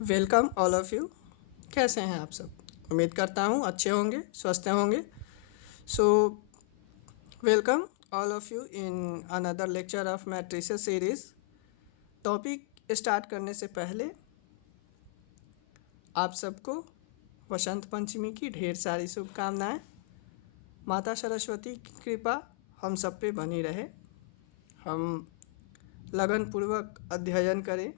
Welcome all of you. कैसे हैं आप सब? उम्मीद करता हूँ अच्छे होंगे, स्वस्थ होंगे। So welcome all of you in another lecture of matrices series. Topic start करने से पहले आप सबको वसंत पंचमी की ढेर सारी शुभकामनाएं। माता सरस्वती की कृपा हम सब पे बनी रहे। हम लगनपूर्वक अध्ययन करें,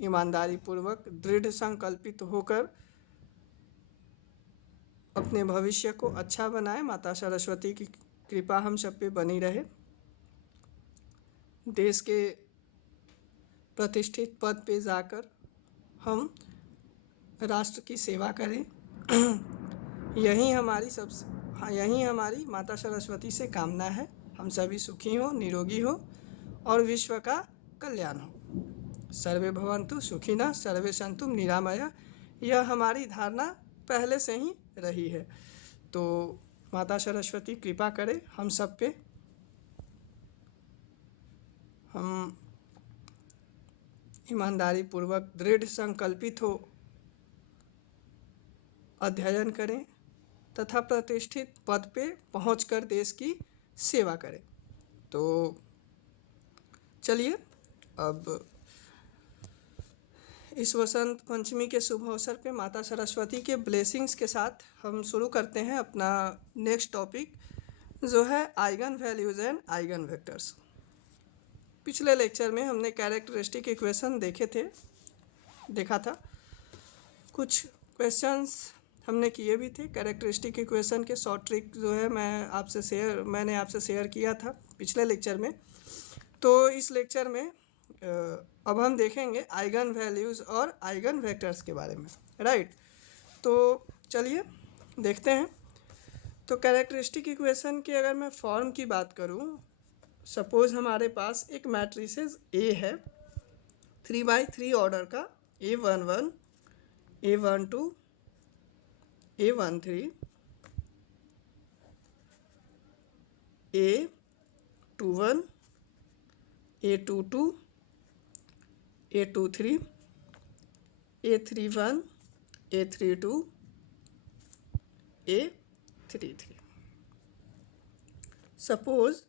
ईमानदारी पूर्वक दृढ़ संकल्पित होकर अपने भविष्य को अच्छा बनाए। माता सरस्वती की कृपा हम सब पे बनी रहे। देश के प्रतिष्ठित पद पे जाकर हम राष्ट्र की सेवा करें। यही हमारी माता सरस्वती से कामना है। हम सभी सुखी हों, निरोगी हों और विश्व का कल्याण हो। सर्वे भवन्तु सुखिनः, सर्वे सन्तु निरामया, यह हमारी धारणा पहले से ही रही है। तो माता सरस्वती कृपा करे हम सब पे। हम ईमानदारी पूर्वक दृढ़ संकल्पित हो अध्ययन करें तथा प्रतिष्ठित पद पे पहुंचकर देश की सेवा करें। तो चलिए अब इस वसंत पंचमी के शुभ अवसर पे माता सरस्वती के ब्लेसिंग्स के साथ हम शुरू करते हैं अपना नेक्स्ट टॉपिक, जो है eigen values and eigen vectors. पिछले लेक्चर में हमने कैरेक्टरिस्टिक इक्वेशन देखा था। कुछ क्वेश्चंस हमने किए भी थे। कैरेक्टरिस्टिक इक्वेशन के शॉर्ट ट्रिक जो है मैंने आपसे शेयर किया था पिछले लेक्चर में। तो इस लेक्चर में अब हम देखेंगे आइगन वैल्यूज़ और आइगन वेक्टर्स के बारे में, राइट। तो चलिए देखते हैं। तो कैरेक्टरिस्टिक इक्वेशन की अगर मैं फॉर्म की बात करूं, सपोज़ हमारे पास एक मैट्रिसेस ए है 3x3 ऑर्डर का, A11, A12, A13, A21, A22, A23, A31, A32, A33। Suppose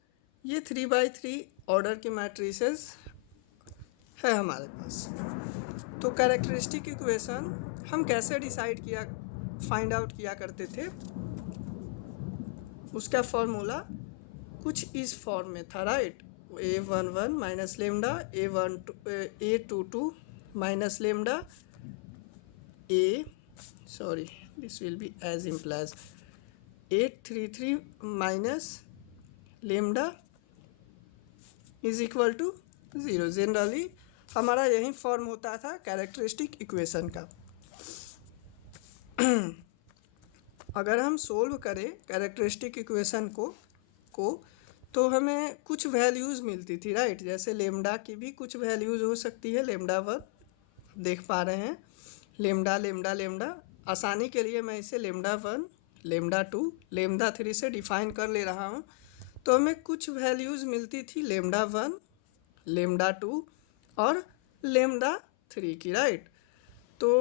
ये 3x3 ऑर्डर की मैट्रिसेस है हमारे पास। तो कैरेक्टरिस्टिक इक्वेशन हम कैसे फाइंड आउट किया करते थे, उसका फॉर्मूला कुछ इस फॉर्म में था, right. A11 minus lambda, A22 minus lambda, this will be as simple as A33 minus lambda is equal to 0। Generally हमारा यही फॉर्म होता था कैरेक्टरिस्टिक इक्वेशन का। अगर हम सोल्व करें कैरेक्टरिस्टिक इक्वेशन को तो हमें कुछ वैल्यूज़ मिलती थी, राइट। जैसे लेमडा की भी कुछ वैल्यूज़ हो सकती है। लेमडा 1 देख पा रहे हैं, लेमडा लेमडा लेमडा। आसानी के लिए मैं इसे लेमडा 1, लेमडा 2, लेमडा 3 से डिफाइन कर ले रहा हूँ। तो हमें कुछ वैल्यूज़ मिलती थी लेमडा 1, लेमडा 2 और लेमडा 3 की, राइट। तो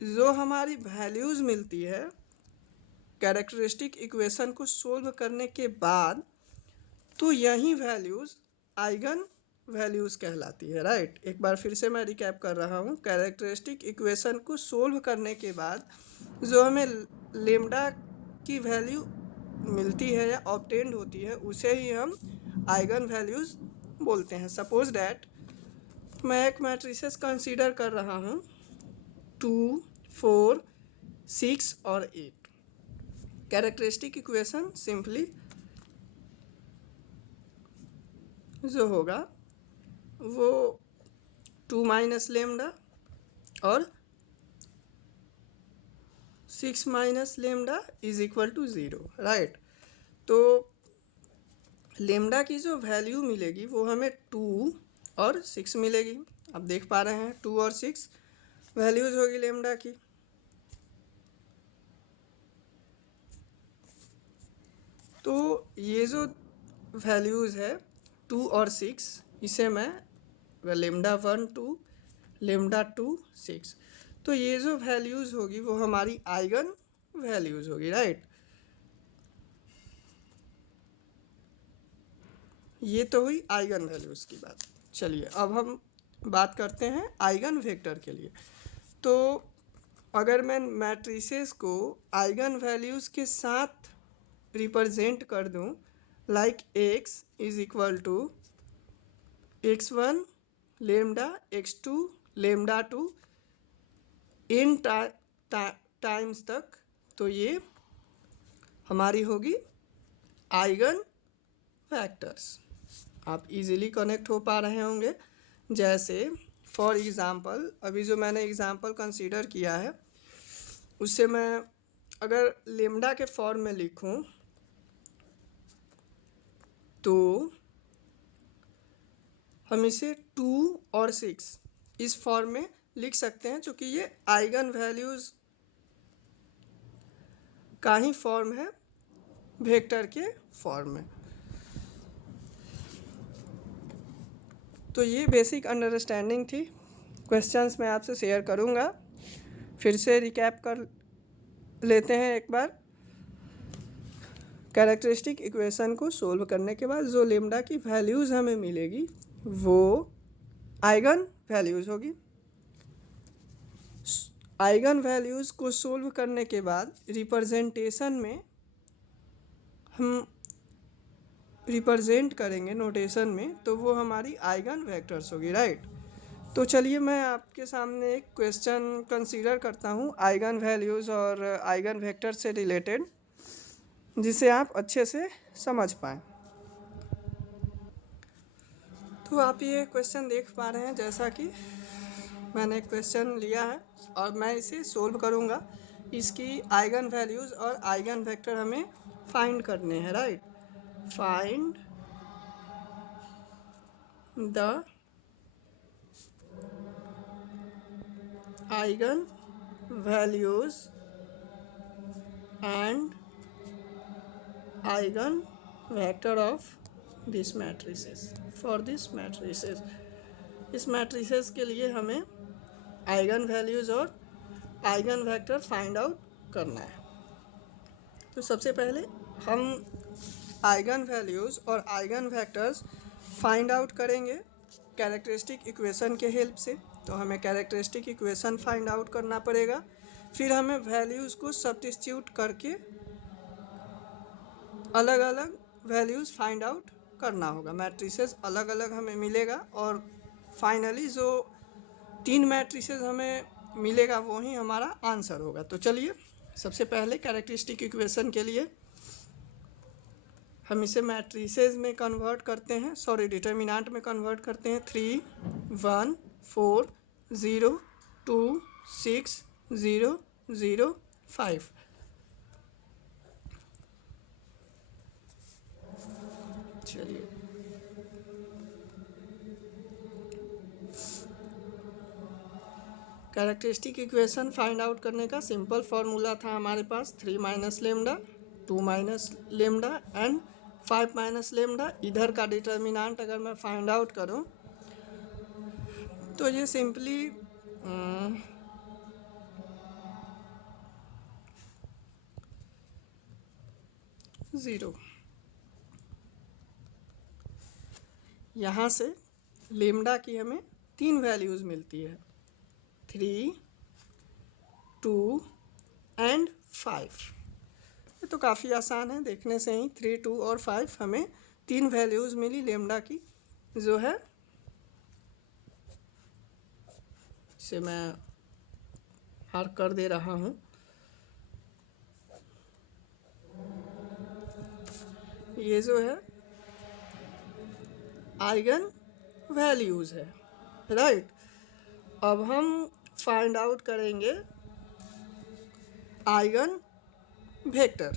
जो हमारी वैल्यूज़ मिलती है कैरेक्टरिस्टिक इक्वेशन को सोल्व करने के बाद, तो यही वैल्यूज़ आइगन वैल्यूज़ कहलाती है, राइट। एक बार फिर से मैं रिकैप कर रहा हूँ। कैरेक्टरिस्टिक इक्वेशन को सोल्व करने के बाद जो हमें लेमडा की वैल्यू मिलती है या ऑब्टेन्ड होती है, उसे ही हम आइगन वैल्यूज़ बोलते हैं। सपोज डैट मैं एक मैट्रिसेस कंसीडर कर रहा हूँ 2, 4, 6 और 8। कैरेक्टरिस्टिक इक्वेशन सिंपली जो होगा वो 2 माइनस लेमडा और 6 minus lambda is equal to 0, right. तो लेमडा की जो वैल्यू मिलेगी वो हमें 2 और 6 मिलेगी। अब देख पा रहे हैं 2 और 6 वैल्यूज होगी लेमडा की। तो ये जो वैल्यूज़ है 2 और 6, इसे मैं लेमडा 1, 2, लेमडा 2 6। तो ये जो वैल्यूज़ होगी वो हमारी आइगन वैल्यूज़ होगी, राइट। ये तो हुई आइगन वैल्यूज़ की बात। चलिए अब हम बात करते हैं आइगन वेक्टर के लिए। तो अगर मैं मैट्रिसेस को आइगन वैल्यूज़ के साथ रिप्रेजेंट कर दूं, like x is equal to x1 lambda x2 lambda 2 n times तक, तो ये हमारी होगी आइगन फैक्टर्स। आप इजीली कनेक्ट हो पा रहे होंगे। जैसे फॉर एग्ज़ाम्पल अभी जो मैंने एग्ज़ाम्पल कंसीडर किया है उससे मैं अगर लेमडा के फॉर्म में लिखूं तो हम इसे 2 और 6 इस फॉर्म में लिख सकते हैं, क्योंकि ये आइगन वैल्यूज़ का ही फॉर्म है वेक्टर के फॉर्म में। तो ये बेसिक अंडरस्टैंडिंग थी। क्वेश्चंस मैं आपसे शेयर करूँगा। फिर से रिकैप कर लेते हैं एक बार। कैरेक्टरिस्टिक इक्वेशन को सोल्व करने के बाद जो लेमडा की वैल्यूज़ हमें मिलेगी वो आइगन वैल्यूज़ होगी। आइगन वैल्यूज़ को सोल्व करने के बाद रिप्रेजेंटेशन में हम रिप्रेजेंट करेंगे नोटेशन में, तो वो हमारी आइगन वेक्टर्स होगी, राइट। तो चलिए मैं आपके सामने एक क्वेश्चन कंसीडर करता हूँ आइगन वैल्यूज़ और आइगन वेक्टर से रिलेटेड, जिसे आप अच्छे से समझ पाएँ। तो आप ये क्वेश्चन देख पा रहे हैं, जैसा कि मैंने क्वेश्चन लिया है और मैं इसे सोल्व करूँगा। इसकी आइगन वैल्यूज़ और आइगन वेक्टर हमें फाइंड करने हैं, right. Find the eigen values and eigen vector of this matrices for this matrices. इस मैट्रिसेस के लिए हमें आइगन वैल्यूज़ और आइगन वेक्टर फाइंड आउट करना है। तो सबसे पहले हम आइगन वैल्यूज़ और आइगन वेक्टर्स फाइंड आउट करेंगे कैरेक्टरिस्टिक इक्वेशन के हेल्प से। तो हमें कैरेक्टरिस्टिक इक्वेशन फाइंड आउट करना पड़ेगा। फिर हमें वैल्यूज़ को सब्स्टिट्यूट करके अलग अलग वैल्यूज़ फाइंड आउट करना होगा। मैट्रिसेस अलग अलग हमें मिलेगा और फाइनली जो 3 मैट्रिसेस हमें मिलेगा वो ही हमारा आंसर होगा। तो चलिए सबसे पहले कैरेक्टरिस्टिक इक्वेशन के लिए हम इसे मैट्रिसेस में कन्वर्ट करते हैं, डिटर्मिनेंट में कन्वर्ट करते हैं। 3 1 4 0 2 6 0 0 5। चलिए कैरेक्टरिस्टिक इक्वेशन फाइंड आउट करने का सिंपल फार्मूला था हमारे पास 3 minus lambda 2 minus lambda and 5 minus lambda. इधर का डिटर्मिनेंट अगर मैं फाइंड आउट करूं तो ये सिंपली 0। यहाँ से लेमडा की हमें 3 वैल्यूज़ मिलती है, 3 2 एंड 5। ये तो काफ़ी आसान है, देखने से ही 3 2 और 5 हमें 3 वैल्यूज़ मिली लेमडा की, जो है इसे मैं मार्क कर दे रहा हूँ। ये जो है आइगन वैल्यूज़ है, राइट। अब हम फाइंड आउट करेंगे आइगन वेक्टर।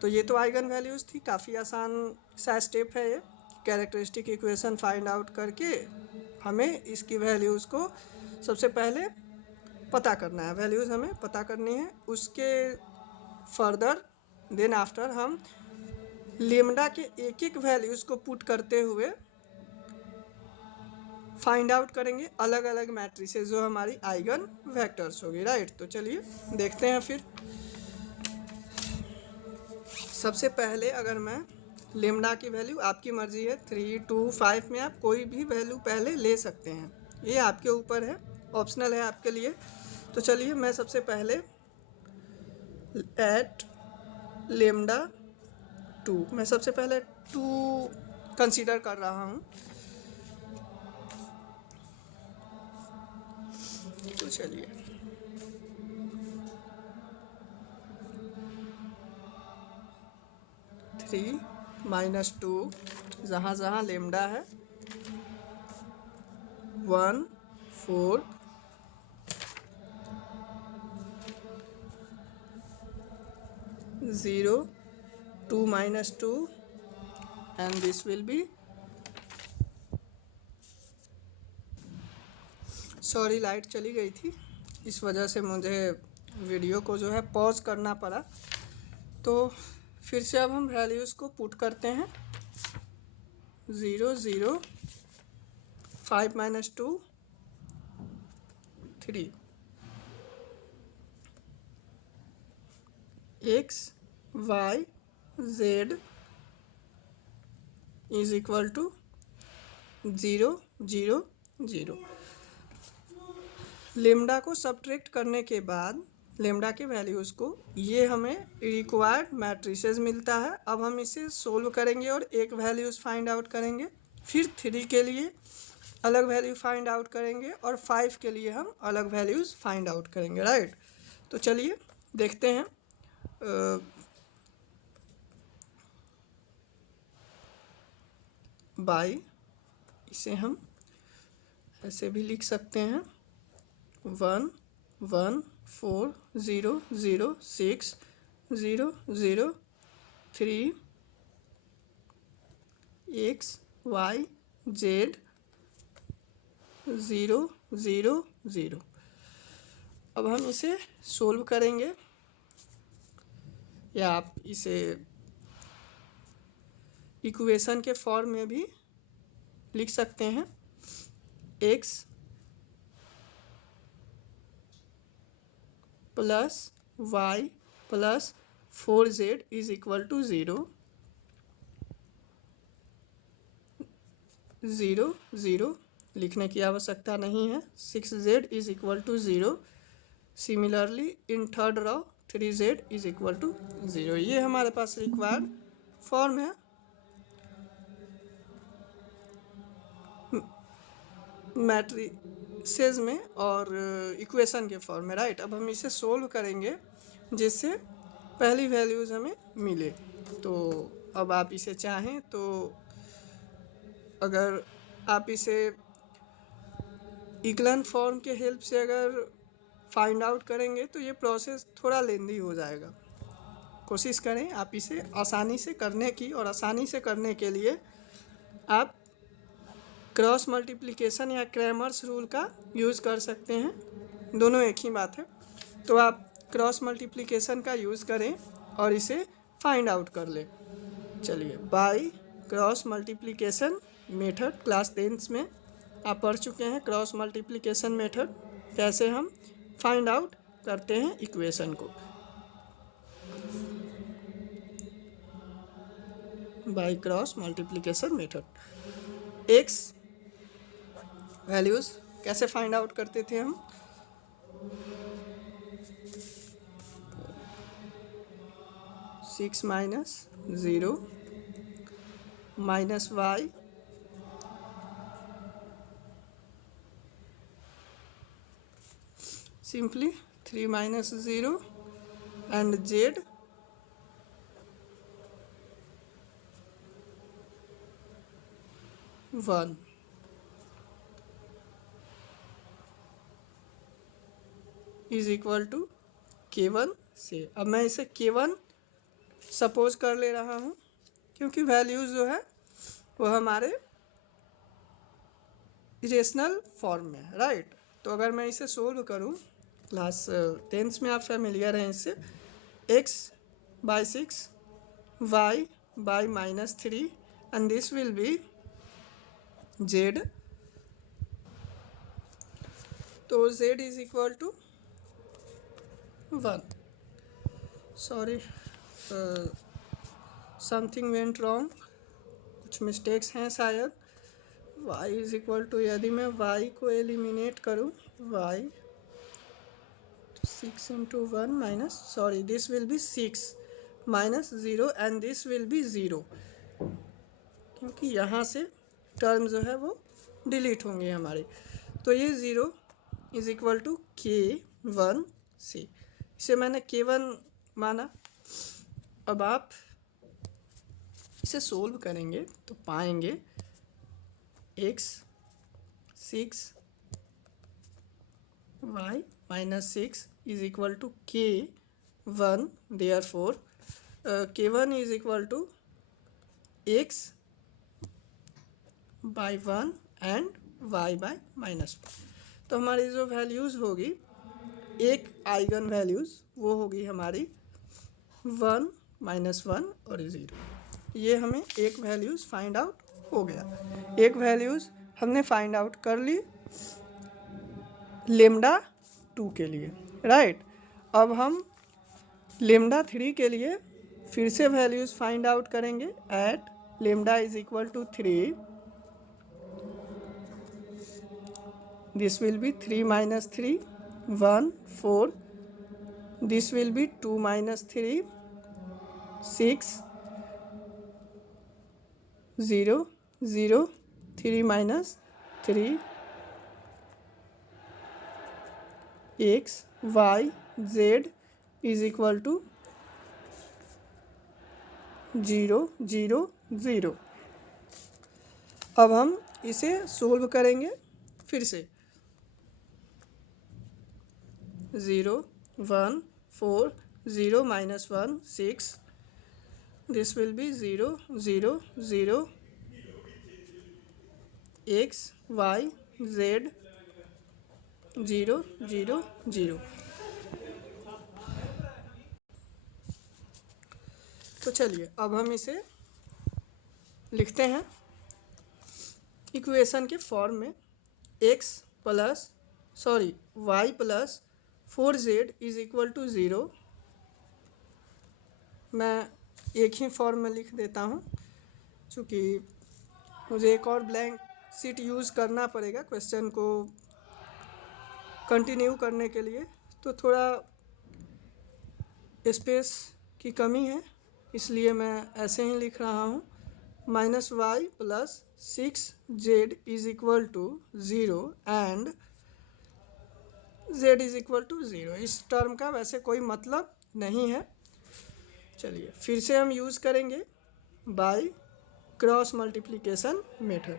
तो ये तो आइगन वैल्यूज़ थी, काफ़ी आसान सा स्टेप है ये। कैरेक्टरिस्टिक इक्वेशन फाइंड आउट करके हमें इसकी वैल्यूज़ को सबसे पहले पता करना है, वैल्यूज़ हमें पता करनी है। उसके फर्दर देन आफ्टर हम लेमडा के एक एक वैल्यूज़ को पुट करते हुए फाइंड आउट करेंगे अलग अलग मैट्रिसेस जो हमारी आइगन वेक्टर्स होगी, राइट। तो चलिए देखते हैं फिर। सबसे पहले अगर मैं लेमडा की वैल्यू, आपकी मर्जी है 3, 2, 5 में आप कोई भी वैल्यू पहले ले सकते हैं, ये आपके ऊपर है, ऑप्शनल है आपके लिए। तो चलिए मैं सबसे पहले एट लेमडा 2, मैं सबसे पहले 2 कंसीडर कर रहा हूँ। तो चलिए थ्री -2, जहाँ जहाँ लेमडा है 1, 4, 0, 2 -2 and this will be, sorry light चली गई थी, इस वजह से मुझे वीडियो को जो है पॉज करना पड़ा। तो फिर से अब हम वैल्यूज़ को पुट करते हैं। 0, 0, 5 -2, 3, x, y, z is equal to 0, 0, 0। Lambda को सब्ट्रैक्ट करने के बाद लेमडा के वैल्यूज़ को, ये हमें रिक्वायर्ड मैट्रिसेस मिलता है। अब हम इसे सोल्व करेंगे और एक वैल्यूज़ फाइंड आउट करेंगे, फिर 3 के लिए अलग वैल्यू फाइंड आउट करेंगे और 5 के लिए हम अलग वैल्यूज़ फाइंड आउट करेंगे, राइट। तो चलिए देखते हैं। बाई, इसे हम ऐसे भी लिख सकते हैं 1, 1, 4, 0, 0, 6, 0, 0, 3, x, y, z 0, 0, 0। अब हम इसे सोल्व करेंगे, या आप इसे इक्वेशन के फॉर्म में भी लिख सकते हैं। x plus y plus 4z is equal to 0, 0, 0 लिखने की आवश्यकता नहीं है। 6z is equal to 0। Similarly in third row 3z is equal to 0। ये हमारे पास रिक्वायर्ड फॉर्म है मैट्रिसेस में और इक्वेशन के फॉर्म में, राइट। अब हम इसे सोल्व करेंगे जिससे पहली वैल्यूज़ हमें मिले। तो अब आप इसे चाहें तो अगर आप इसे इक्लन फॉर्म के हेल्प से अगर फाइंड आउट करेंगे तो ये प्रोसेस थोड़ा लेंदी हो जाएगा। कोशिश करें आप इसे आसानी से करने की, और आसानी से करने के लिए आप क्रॉस मल्टीप्लिकेशन या क्रैमर्स रूल का यूज़ कर सकते हैं, दोनों एक ही बात है। तो आप क्रॉस मल्टीप्लिकेशन का यूज़ करें और इसे फाइंड आउट कर लें। चलिए bye cross multiplication method, class 10th में आप पढ़ चुके हैं क्रॉस मल्टीप्लिकेशन मेथड, कैसे हम फाइंड आउट करते हैं इक्वेशन को। By cross multiplication method X values कैसे फाइंड आउट करते थे हम। 6 - 0 minus y simply 3 - 0 and z 1 is equal to k1 से। अब मैं इसे k1 सपोज कर ले रहा हूँ क्योंकि वैल्यूज़ जो है वो हमारे इरेशनल फॉर्म में है, राइट। तो अगर मैं इसे सोल्व करूँ, क्लास 10th में आप फैमिलियर हैं इससे, x/6 y/-3 and this will be z तो z is equal to 1. Sorry, something went wrong, कुछ मिस्टेक्स हैं शायद. y इज इक्वल टू, यदि मैं y को एलिमिनेट करूँ, y 6 into 1 minus, sorry this will B 6 minus 0 and this will B 0, क्योंकि यहाँ से टर्म जो है वो डिलीट होंगे हमारे. तो ये 0 इज इक्वल टू k1c, इसे मैंने k1 माना. अब आप इसे सोल्व करेंगे तो पाएंगे x 6 y minus 6 is equal to k1, therefore k1 is equal to x by 1 and y by minus 1. तो हमारी जो वैल्यूज़ होगी, एक आइगन वैल्यूज़, वो होगी हमारी 1 माइनस 1 और 0. ये हमें एक वैल्यूज़ फाइंड आउट हो गया. एक वैल्यूज़ हमने फाइंड आउट कर ली लेमडा 2 के लिए, राइट. अब हम लेमडा 3 के लिए फिर से वैल्यूज़ फाइंड आउट करेंगे. At lambda is equal to 3, this will be 3 minus 3, 1, 4, this will be 2 minus 3, 6, 0, 0, 3 minus 3, x, y, z is equal to 0, 0, 0. अब हम इसे सोल्व करेंगे फिर से. 0, 1, 4, 0 minus 1, 6. This will be 0, 0, 0. X, Y, Z, 0, 0, 0. तो चलिए अब हम इसे लिखते हैं इक्वेशन के फॉर्म में. x plus, sorry y plus 4z is equal to 0. मैं एक ही फॉर्म में लिख देता हूँ, क्योंकि मुझे एक और ब्लैंक शीट यूज़ करना पड़ेगा क्वेश्चन को कंटिन्यू करने के लिए. तो थोड़ा स्पेस की कमी है, इसलिए मैं ऐसे ही लिख रहा हूँ. Minus Y plus 6z is equal to 0 and z is equal to 0. इस टर्म का वैसे कोई मतलब नहीं है. चलिए फिर से हम यूज़ करेंगे बाय क्रॉस मल्टीप्लिकेशन मेथड.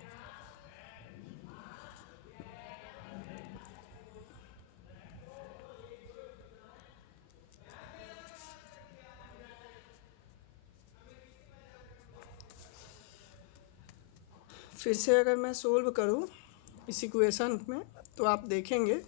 फिर से अगर मैं सोल्व करूँ इस इक्वेशन में तो आप देखेंगे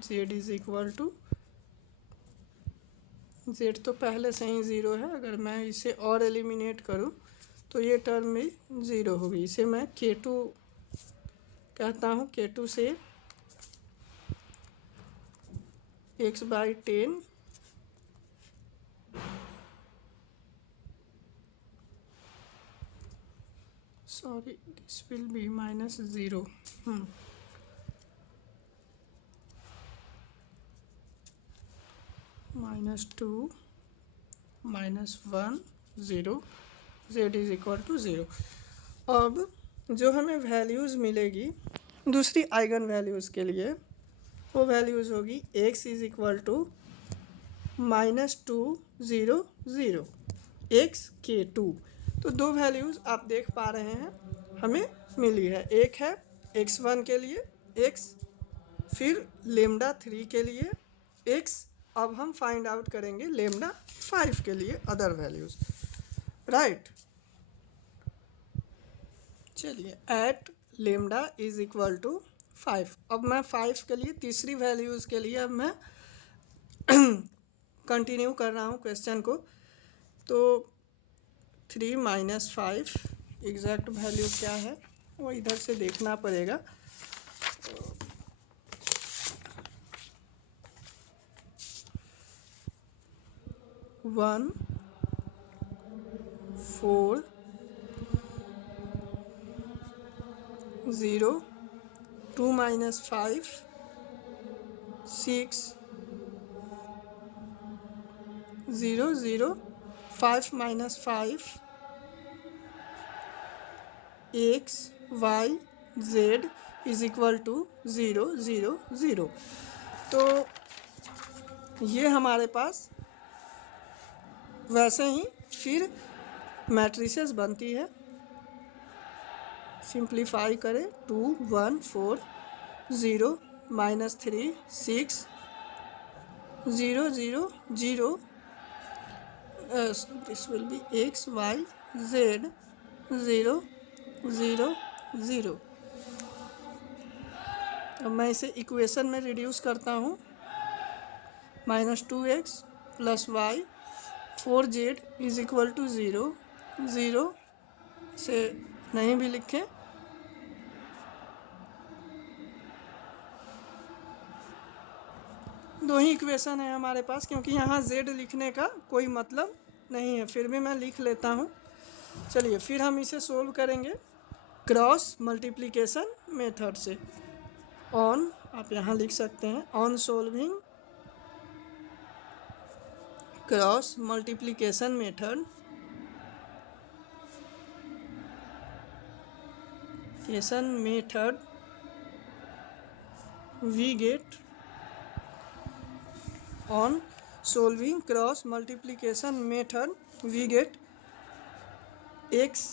z is equal to, z तो पहले से ही 0 है. अगर मैं इसे और एलिमिनेट करूं तो ये टर्म भी 0 होगी. इसे मैं k2 कहता हूं. k2 से x by 10 sorry this will be minus 0. Minus 2 minus 1 0, z is equal to 0. अब जो हमें वैल्यूज़ मिलेगी दूसरी आइगन वैल्यूज़ के लिए, वो वैल्यूज़ होगी x is equal to minus 2 0 0, x k2. तो दो वैल्यूज़ आप देख पा रहे हैं हमें मिली है. एक है x1 के लिए x, फिर लेमडा 3 के लिए x। अब हम फाइंड आउट करेंगे लेमडा 5 के लिए अदर वैल्यूज़, राइट। चलिए, at lambda is equal to 5। अब मैं 5 के लिए तीसरी वैल्यूज़ के लिए अब मैं कंटिन्यू कर रहा हूँ क्वेश्चन को। तो 3 माइनस 5 एग्जैक्ट वैल्यू क्या है वो इधर से देखना पड़ेगा। 1 4 0, 2 minus 5 6 0 0, 5 minus 5 x Y z is equal to 0 0 0। तो ये हमारे पास वैसे ही फिर मैट्रिसेस बनती है। सिंप्लीफाई करें, 2 1 4 0 minus 3 6 0 0 0, this will be X Y Z 0 0 0। अब मैं इसे इक्वेशन में रिड्यूस करता हूँ, -2x plus Y 4z is equal to 0 0 से नहीं भी लिखें, दो ही इक्वेशन है हमारे पास, क्योंकि यहाँ z लिखने का कोई मतलब नहीं है, फिर भी मैं लिख लेता हूँ। चलिए, फिर हम इसे सोल्व करेंगे क्रॉस मल्टीप्लिकेशन मेथड से। ऑन आप यहाँ लिख सकते हैं, on solving cross multiplication method we get on solving cross multiplication method we get x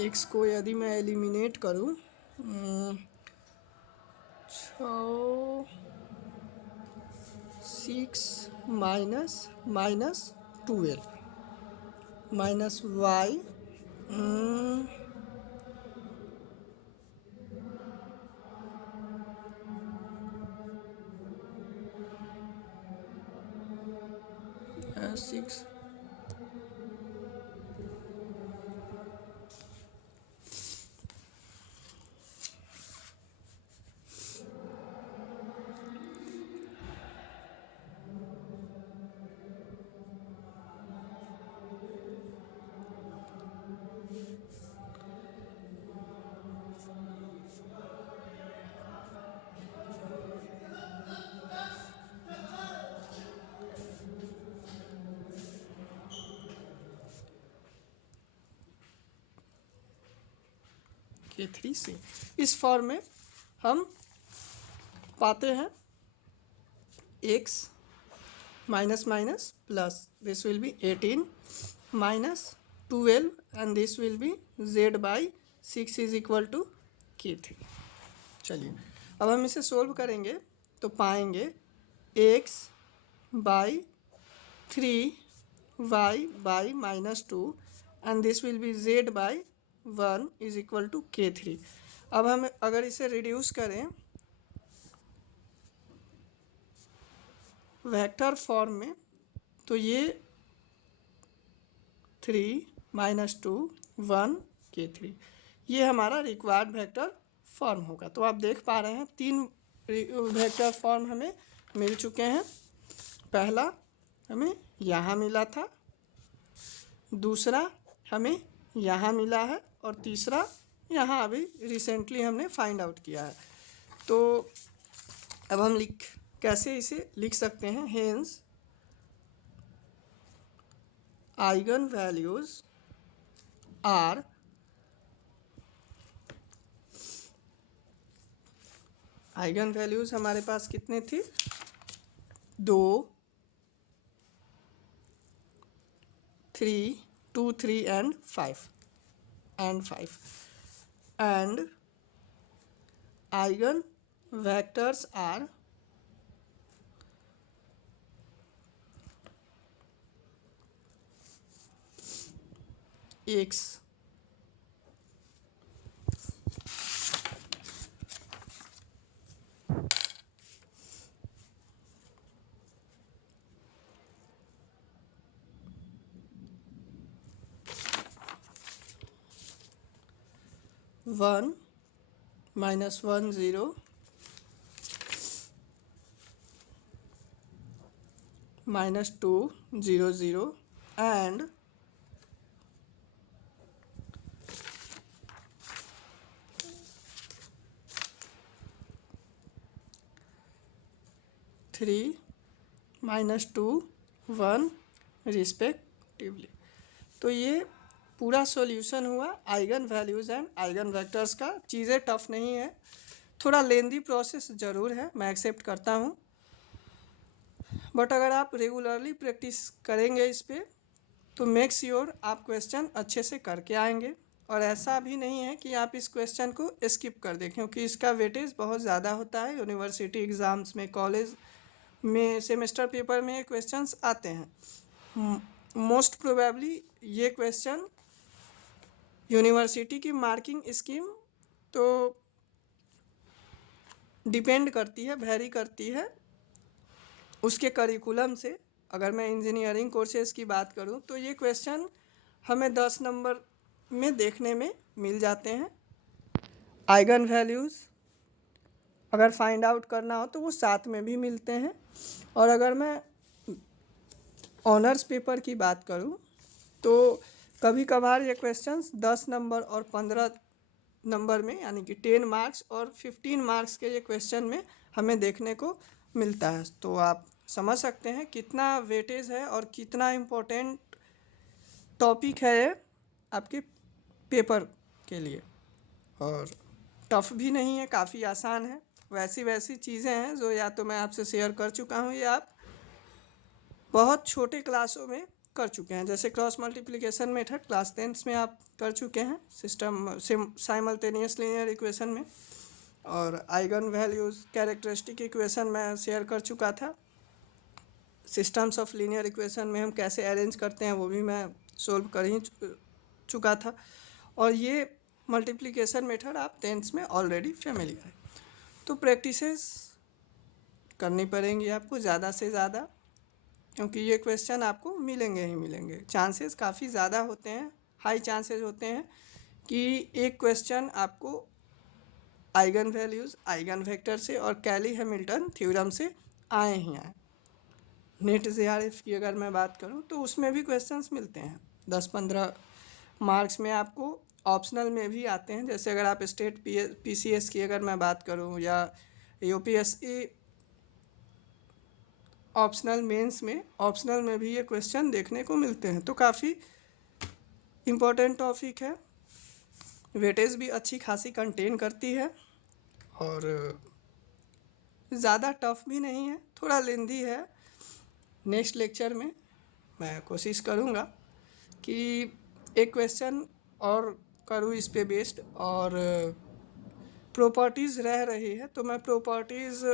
x को यदि मैं एलिमिनेट करूँ, 6 माइनस 12 माइनस वाई 6 के 3 से इस फॉर्म में हम पाते हैं x minus minus plus, this will be 18 minus 12 and this will be z by 6 is equal to k3। चलिए, अब हम इसे सोल्व करेंगे तो पाएंगे x by 3 y by -2 and this will be z by 1 is equal to k3। अब हम अगर इसे रिड्यूस करें वेक्टर फॉर्म में, तो ये 3 -2 1 k3 ये हमारा रिक्वायर्ड वेक्टर फॉर्म होगा। तो आप देख पा रहे हैं 3 वेक्टर फॉर्म हमें मिल चुके हैं। पहला हमें यहाँ मिला था, दूसरा हमें यहाँ मिला है, और तीसरा यहाँ अभी रिसेंटली हमने फाइंड आउट किया है। तो अब हम कैसे इसे लिख सकते हैं, hence eigen values are eigen values हमारे पास कितने थे, 2 3, 2, 3 and 5 and eigen vectors are x, -1, -1, 0, -2, 0, 0 and 3, -2, 1 respectively. तो ये पूरा सॉल्यूशन हुआ eigen values and eigen vectors का। चीज़ें टफ नहीं है, थोड़ा लेंदी प्रोसेस ज़रूर है, मैं एक्सेप्ट करता हूँ, बट अगर आप रेगुलरली प्रैक्टिस करेंगे इस पर तो मेक श्योर आप क्वेश्चन अच्छे से करके आएंगे। और ऐसा भी नहीं है कि आप इस क्वेश्चन को स्किप कर दें, क्योंकि इसका वेटेज बहुत ज़्यादा होता है। यूनिवर्सिटी एग्ज़ाम्स में, कॉलेज में सेमेस्टर पेपर में ये क्वेश्चंस आते हैं। मोस्ट प्रोबेबली ये क्वेश्चन यूनिवर्सिटी की मार्किंग स्कीम तो डिपेंड करती है, वेरी करती है उसके करिकुलम से। अगर मैं इंजीनियरिंग कोर्सेज़ की बात करूं तो ये क्वेश्चन हमें 10 नंबर में देखने में मिल जाते हैं। आइगन वैल्यूज़ अगर फाइंड आउट करना हो तो वो साथ में भी मिलते हैं। और अगर मैं ऑनर्स पेपर की बात करूं तो कभी कभार ये क्वेश्चंस 10 नंबर और 15 नंबर में, यानी कि 10 मार्क्स और 15 मार्क्स के ये क्वेश्चन में हमें देखने को मिलता है। तो आप समझ सकते हैं कितना वेटेज है और कितना इम्पोर्टेंट टॉपिक है ये आपके पेपर के लिए। और टफ भी नहीं है, काफ़ी आसान है। वैसी चीज़ें हैं जो या तो मैं आपसे शेयर कर चुका हूँ या आप बहुत छोटे क्लासों में कर चुके हैं। जैसे cross multiplication method class 10th में आप कर चुके हैं, सिस्टम साइमल्टेनियस लीनियर इक्वेशन में। और आइगन वैल्यूज़ कैरेक्टरिस्टिक इक्वेशन में शेयर कर चुका था। सिस्टम्स ऑफ लीनियर इक्वेशन में हम कैसे अरेंज करते हैं वो भी मैं सोल्व कर ही चुका था। और ये मल्टीप्लिकेशन मेथड आप 10th में ऑलरेडी फेमिलियर है। तो प्रैक्टिसेस करनी पड़ेंगी आपको ज़्यादा से ज़्यादा, क्योंकि ये क्वेश्चन आपको मिलेंगे ही मिलेंगे। चांसेस काफ़ी ज़्यादा होते हैं, हाई चांसेस होते हैं कि एक क्वेश्चन आपको आइगन वैल्यूज़, आइगन वेक्टर से और कैली हैमिल्टन थ्योरम से आए ही आए। नेट जेआरएफ की अगर मैं बात करूं तो उसमें भी क्वेश्चंस मिलते हैं 10-15 मार्क्स में। आपको ऑप्शनल में भी आते हैं, जैसे अगर आप स्टेट पीसीएस की अगर मैं बात करूं या यूपीएससी ऑप्शनल मेंस में, ऑप्शनल में भी ये क्वेश्चन देखने को मिलते हैं। तो काफ़ी इम्पोर्टेंट टॉपिक है, वेटेज भी अच्छी खासी कंटेन करती है और ज़्यादा टफ भी नहीं है, थोड़ा लेंदी है। नेक्स्ट लेक्चर में मैं कोशिश करूँगा कि एक क्वेश्चन और करूँ इस पे बेस्ड। और प्रॉपर्टीज़ रह रही है तो मैं प्रॉपर्टीज़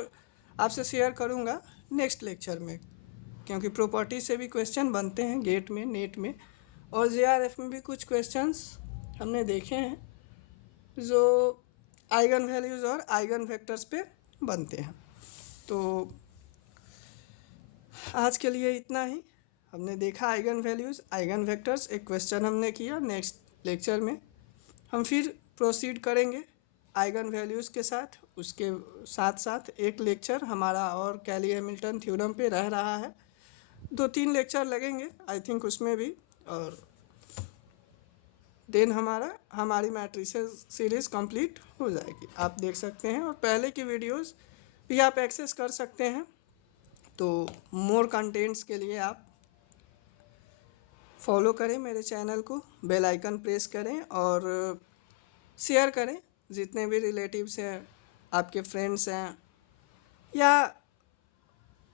आपसे शेयर करूँगा नेक्स्ट लेक्चर में, क्योंकि प्रॉपर्टी से भी क्वेश्चन बनते हैं गेट में, नेट में और जेआरएफ में भी कुछ क्वेश्चंस हमने देखे हैं जो आइगन वैल्यूज़ और आइगन वेक्टर्स पे बनते हैं। तो आज के लिए इतना ही। हमने देखा आइगन वैल्यूज़, आइगन वेक्टर्स, एक क्वेश्चन हमने किया। नेक्स्ट लेक्चर में हम फिर प्रोसीड करेंगे आइगन वैल्यूज़ के साथ। उसके साथ साथ एक लेक्चर हमारा और कैली हैमिल्टन थ्योरम पे रह रहा है। 2-3 लेक्चर लगेंगे आई थिंक उसमें भी, और देन हमारी मैट्रिसेस सीरीज़ कंप्लीट हो जाएगी। आप देख सकते हैं और पहले की वीडियोस भी आप एक्सेस कर सकते हैं। तो मोर कंटेंट्स के लिए आप फॉलो करें मेरे चैनल को, बेल आइकन प्रेस करें और शेयर करें जितने भी रिलेटिव्स हैं, आपके फ्रेंड्स हैं या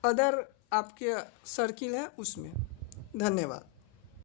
अदर आपके सर्किल है उसमें। धन्यवाद।